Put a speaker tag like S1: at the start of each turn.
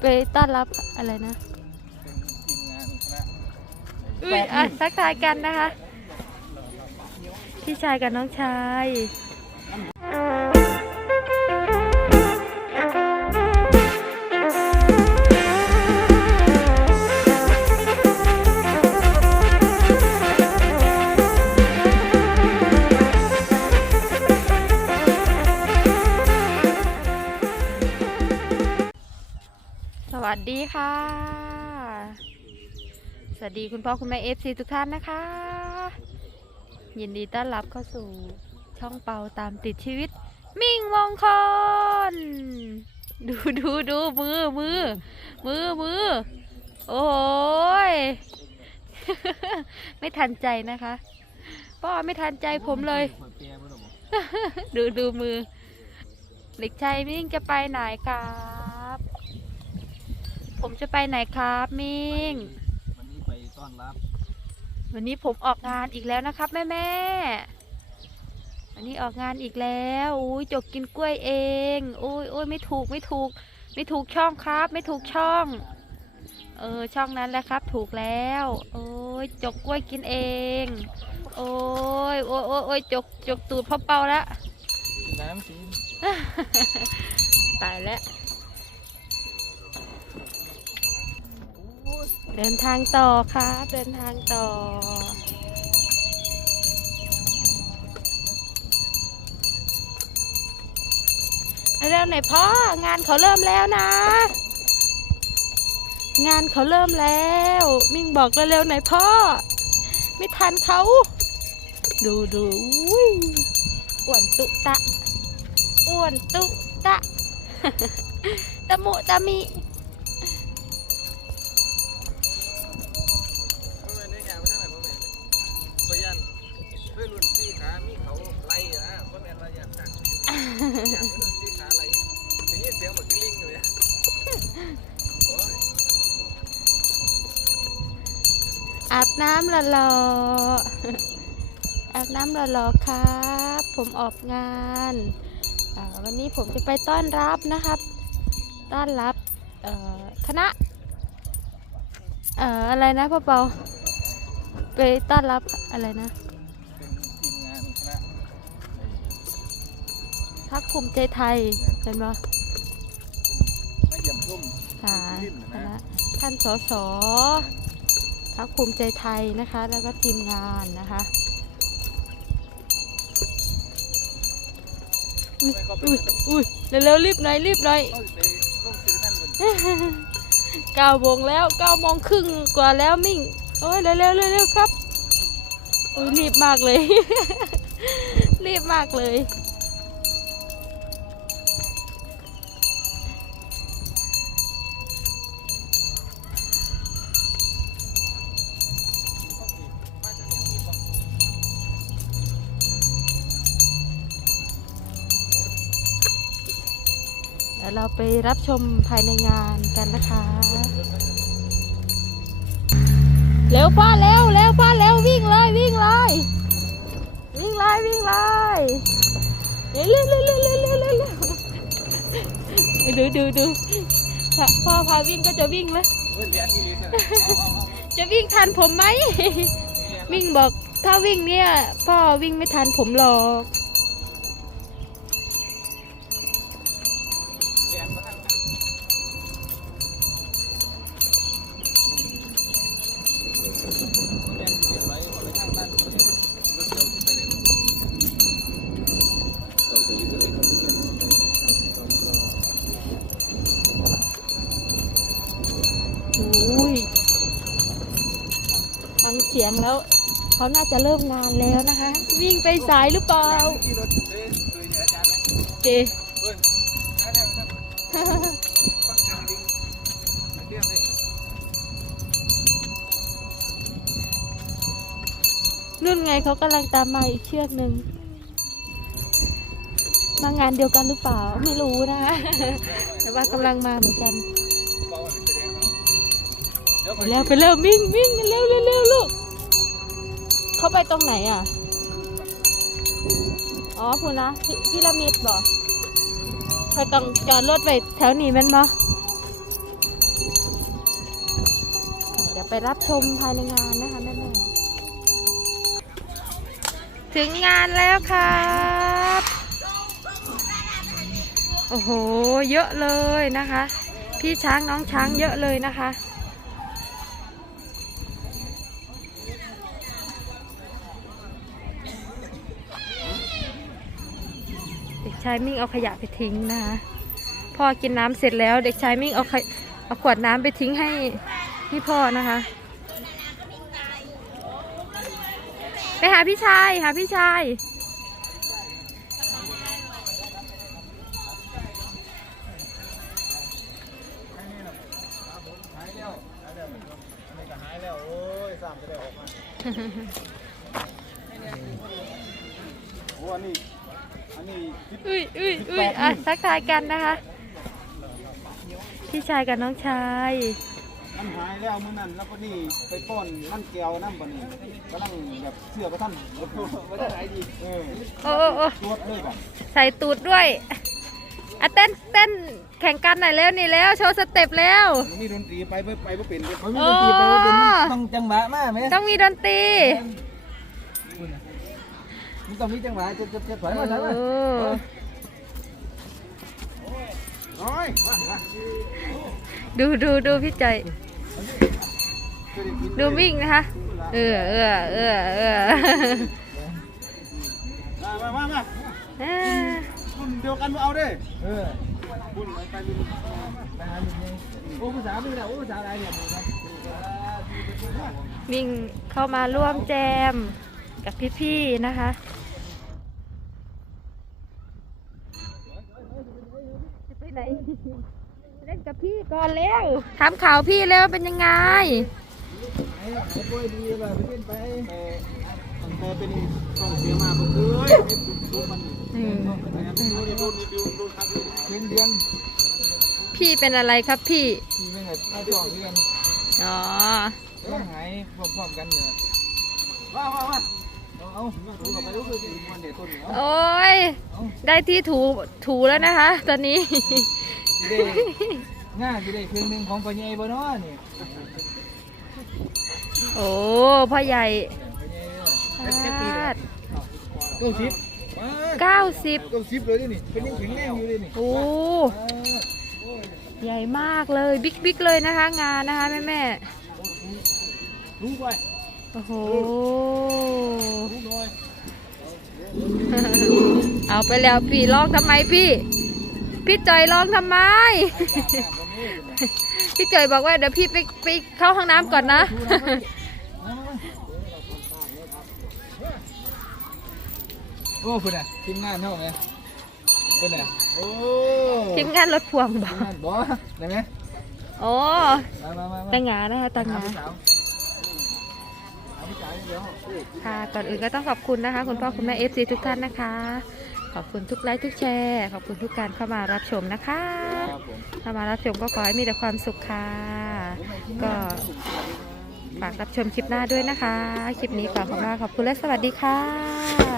S1: ไปต้อนรับอะไรนะอุ้ยอะทักทายกันนะคะ พี่ชายกับน้องชาย วัสดีค่ะ สวัสดีคุณพ่อคุณแม่เอฟซีทุกท่านนะคะ ยินดีต้อนรับเข้าสู่ช่องเปาตามติดชีวิต มิ่งมงคล ดูดูดูมือมือมือมือ โอ้ย ไม่ทันใจนะคะ พ่อไม่ทันใจผมเลย
S2: ดู
S1: ดูมือ เด็กชายมิ่งจะไปไหนครับ ผมจะไปไหนครับมิ่ง
S2: วันนี้ไปต้อนรับ
S1: วันนี้ผมออกงานอีกแล้วนะครับแม่แม่ๆวันนี้ออกงานอีกแล้วอุ้ยจกกินกล้วยเองโอ้ยโอ้ยไม่ถูกไม่ถูก ไม่ถูกช่องครับ ไม่ถูกช่อง เออช่องนั้นแหละครับ ถูกแล้วโอ้ยจกกล้วยกินเอง โอ้ยโอ้ยโอ้ยโอ้ยจกจกตูดพ่อเปาแล้ว
S2: กินน้ำสิ
S1: ตายแล้ว เดินทางต่อครับ เดินทางต่อเร็วหน่อยพ่องานเขาเริ่มแล้วนะ งานเขาเริ่มแล้ว มิ่งบอกเร็วๆหน่อยพ่อ ไม่ทันเขา ดูดูอุ้ยอ้วนตุตะอ้วนตุตะตะมุตะมิ
S2: อาบน้ำ
S1: ละลออาบน้ำละลอครับ ผมออกงานอ่าวันนี้ผมจะไปต้อนรับนะครับ ต้อนรับเอ่อคณะเอ่ออะไรนะพ่อเปาไปต้อนรับอะไรนะ
S2: เป็นทีมงานคณะไอ้
S1: พักภูมิใจไทยเห็นไหม
S2: มาเยี่ยมชม
S1: ค่ะ
S2: ริม
S1: ค
S2: นะ
S1: ณะท่านสส พักภูมิใจไทยนะคะ แล้วก็ทีมงานนะคะอุ้ยอุ้ยอุ้ยเร็วๆรีบหน่อยรีบหน่อย
S2: เก้า
S1: โมงแล้วเก้าโมงครึ่งกว่าแล้วมิ่งโอ้ยเร็วๆเร็วๆครับโอ้ยรีบมากเลย รีบมากเลย ยวเราไปรับชมภายในงานกันนะคะเร็วพ่อเร็วเร็วพ่อเร็ววิ่งเลยวิ่งเลยวิ่งเลยวิ่งเลยวเร็วเร็เร็วเร็วเร็วเร็วดูดูดูพ่อพาวิ่งก็จะวิ่งเลยจะวิ่งทันผมไหมวิ่งบอกถ้าวิ่งเนี่ยพ่อวิ่งไม่ทันผมหรอก ฟังเสียงแล้ว เขาน่าจะเริ่มงานแล้วนะคะ วิ่งไปสายหรือเปล่า
S2: ขี่รถเลยโดยอาจารย์นะ
S1: เจ
S2: เพิ่นอันนี้มันฟังเสียงลิงมาเตรียมเลย
S1: นู่นไงเขากำลังตามมาอีกเชือกหนึ่งมางานเดียวกันหรือเปล่าไม่รู้นะคะแต่ว่ากำลังมาเหมือนกัน
S2: เบาอัน
S1: ไปแล้วไปเร็ววิ่งวิ่งเร็วเร็วเร็วลูกเขาไปตรงไหนอะ อ๋อพูนะพิพีระมิดบ่เขาต้องจอดรถไปแถวนี้แมันบ่ไปรับชมภายในงานนะคะแม่ๆถึงงานแล้วครับโอ้โห เยอะเลยนะคะ พี่ช้างน้องช้างเยอะเลยนะคะ ชายมิ่งเอาขยะไปทิ้งนะคะพ่อกินน้ำเสร็จแล้ว เด็กชายมิ่งเอาขยเอาขวดน้ำไปทิ้งให้พี่พ่อนะคะ ไปหาพี่ชายหาพี่ชาย
S2: หายแล้วหายแล้วอันนี้ก็หายแล้วโอ้ยสามจะได้ออกมาโอ้อันนี้อันนี้คิด
S1: อุ้ยอุ้ยอุ้ยอะทักทายกันนะคะ พี่ชายกับน้องชาย
S2: มันหายแล้วมื้อนั้นแล้วก็นี่ไปป้อนมันแก้วน้ำบัดนี้กำลังแบบเสื้อประทันไม่ได้หายดีเออ
S1: โอ้โอ้โอ้
S2: ตรวจเลยป่ะ
S1: ใส่ตูดด้วยอะเต้นเต้นแข่งกันหน่อยแล้วนี่แล้วโชว์สเต็ปแล้ว
S2: มันมีดนตรีไปไปไปบ่เป็นเด้
S1: มันมีดนตรีไปบ่เป็นมันต้อง
S2: จังหวะมาไหม
S1: ต้องมีดนตรี
S2: มันต้องมีจังหวะจะจะจะถอย
S1: โอ้
S2: มาถอยมาโอ้ยมามา
S1: ดูดูดูพี่ใจอยดูวิ่งนะคะ เออเออเออเออ
S2: มามามามา
S1: อ่า
S2: รุ่นเดียวกันมาเอาเด้เออบุญไปไปบุญไปหาบุญนี่โอ้ภาษาไม่ได้โอ้ภาษาอะไรเนี่ยมึงครับ
S1: วิ่งเข้ามาร่วมแจมกับพี่ๆนะคะจะไปไหน เล่นกับพี่ก่อนแล้วถามข่าวพี่แล้วเป็นยังไง
S2: ไอ้ไอ้ป่วยดีเลยไปเป็นไปแต่ตั้งแต่เป็นต้องเสียมาก็คือเฮ้ยดูมัน
S1: อืม
S2: ดูดิดูดิดูดูครับเดือนเดือน
S1: พี่เป็นอะไรครับพี่
S2: ที่ไม่ไงไม่ต้องเดือน
S1: อ๋อ
S2: ต้องหายพร้อมๆกันเนี่ยว้าวว้าว
S1: โอ้ย ได้ที่ถูถูแล้วนะคะ ตอนนี้
S2: ง่ายจะได้เครื่องหนึ่งของปัญญาบ่นาะนี่
S1: โอ้พ่อใหญ่
S2: ปัญญา
S1: ด
S2: เก้าสิบ
S1: เก้าสิบ
S2: เก้าสิบเลยนี่เป็นยังแข็งแรงอยู่เลยนี่
S1: โอ้ใหญ่มากเลยบิ๊กบิ๊กเลยนะคะงานนะคะแม่แม่
S2: รู้ไป
S1: โอ้โห เอาไปแล้วพี่ร้องทำไมพี่ พี่จอยร้องทำไม พี่จอยบอกว่าเดี๋ยวพี่ไปไปเข้าห้องน้ำก่อนนะ
S2: โอ้คุณอะทีมงานเท่าไหร่เป็นไงโอ้
S1: ทีมงานรถพ่วงบ
S2: ที
S1: อ
S2: มงานบอได้ไหม
S1: โอ้
S2: มามามา
S1: ตังหงานะคะตังหงา ค่ะก่อนอื่นก็ต้องขอบคุณนะคะ คุณพ่อคุณแม่เอฟซีทุกท่านนะคะ ขอบคุณทุกไลค์ทุกแชร์ ขอบคุณทุกการเข้ามารับชมนะคะเข้ามารับชมก็ขอให้มีแต่ความสุขค่ะ ก็ฝากรับชมคลิปหน้าด้วยนะคะ คลิปนี้ขอขอบคุณมากขอบคุณและสวัสดีค่ะ